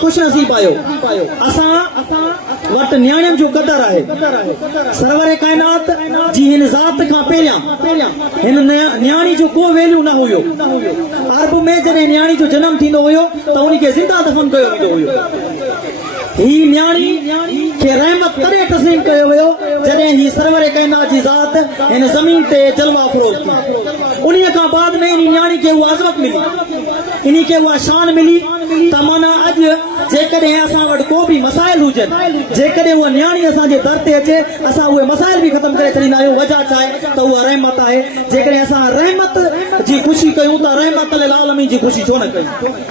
खुश नसीब आयो असा वट न्याणियन जो कदर है सरवर कायनात जी हिन जात का पहिरियां हिन न्याणी जो को वैल्यू न हुयो अरब में जने न्याणी जो जन्म थींदो हुयो त उन के जिंदा दफन कयो वेंदो हुयो ही न्याणी के रहमत करे तस्लीम कयो वियो जॾहिं ही सरवर कायनात जी ज़ात हिन ज़मीन ते जलवा फरोज़ थी उन्हीअ खां बाद में इन न्याणी खे उहा अज़मत मिली इन खे उहा शान मिली त माना अॼु जेकॾहिं असां वटि को बि मसाइल हुजनि जेकॾहिं उहा न्याणी असांजे दर ते अचे असां उहे मसाइल बि ख़तमु करे छॾींदा आहियूं वजह छा आहे त उहा रहमत आहे जेकॾहिं असां रहमत जी ख़ुशी कयूं त रहमत लिल आलमीन जी ख़ुशी छो न कयूं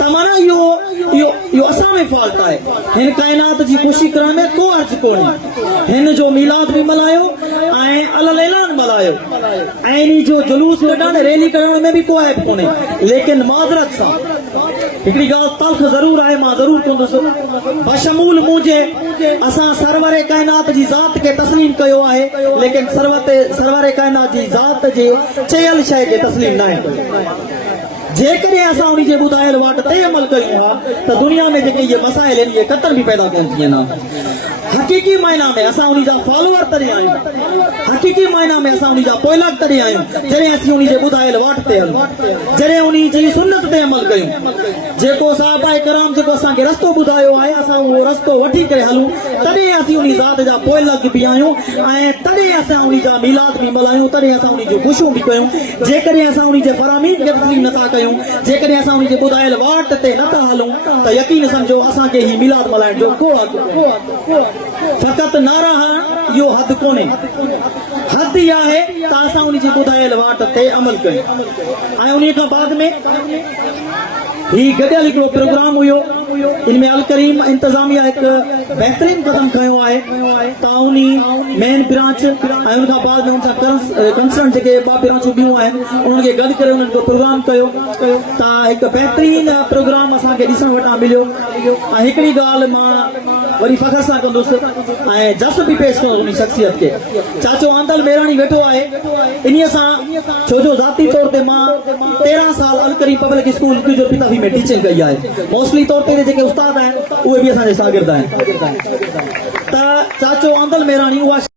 त माना इहो असां में फॉल्ट आहे हिन काइनात जी ख़ुशी करण में को अर्ज़ु कोन्हे हिन जो मीलाद बि मल्हायो ऐं अलल ऐलान मल्हायो ऐं इन जो जुलूस कढणु रैली करण में बि को ऐब कोन्हे लेकिन माज़रत सां हिकिड़ी ॻाल्हि तल्ख़ ज़रूर आहे मां ज़रूर कंदुसि बशमूल मुंहिंजे असां सरवर काइनात जी ज़ात खे तस्लीम कयो आहे लेकिन सरवर काइनात जी ज़ात जे चयल शइ खे तस्लीम न आहे जेकॾहिं असां उन जे ॿुधायल वाट ते अमल कयूं हा त दुनिया में जेके इहे मसाइल आहिनि इहे क़तल बि पैदा कोन थी वेंदा हक़ीक़ी मायना में असां उन जा फॉलोअर तॾहिं आहियूं हक़ीक़ी मायना में असां उन जा पोइलाक तॾहिं आहियूं जॾहिं असीं उन जे ॿुधायल वाट ते हलूं जॾहिं उन जी सुन्नत ते अमल कयूं जेको साहबाए कराम जेको असांखे रस्तो ॿुधायो आहे असां उहो रस्तो वठी करे हलूं तॾहिं असीं उन ज़ात जा पोइलाक बि आहियूं ऐं तॾहिं असां उन जा मीलाद बि मल्हायूं तॾहिं असां उन जूं ख़ुशियूं बि कयूं जेकॾहिं असां उन जे फरामीन खे तस्लीम नथा कयूं जेकॾहिं असां उन जे ॿुधायल वाट ते नथा हलूं त यकीन सम्झो असांखे ही मीलाद मल्हाइण जो को फ़क़त नारा इहो हद कोन्हे हद इहा आहे त असां उन जी ॿुधायल वाट ते अमल कयूं ऐं उन खां बाद में ही गॾियल हिकिड़ो प्रोग्राम हुयो इनमें अल करीम इंतज़ामिया हिकु बहितरीन क़दम खयो आहे ताउनी मेन ब्रांच ऐं उन खां बाद में उन सां कंसर्न जेके ॿ ब्रांचूं ॿियूं आहिनि उन्हनि खे गॾु करे उन्हनि को प्रोग्राम कयो त हिकु बहितरीन प्रोग्राम असांखे ॾिसण वटां मिलियो ऐं हिकिड़ी ॻाल्हि मां वरी फ़ख्र सां कंदुसि ऐं जस बि पेश कंदुसि उन शख़्सियत खे चाचो आंदल मेराणी वेठो आहे इन्हीअ सां छो जो ज़ाती तौर ते मां 13 साल अल करीम पब्लिक स्कूल जो पिताबी में टीचिंग कई आहे मोस्टली तौर ते जेके उस्ताद आहिनि उहे बि असांजे शागिर्द आहिनि त चाचो आंदल मेराणी उहा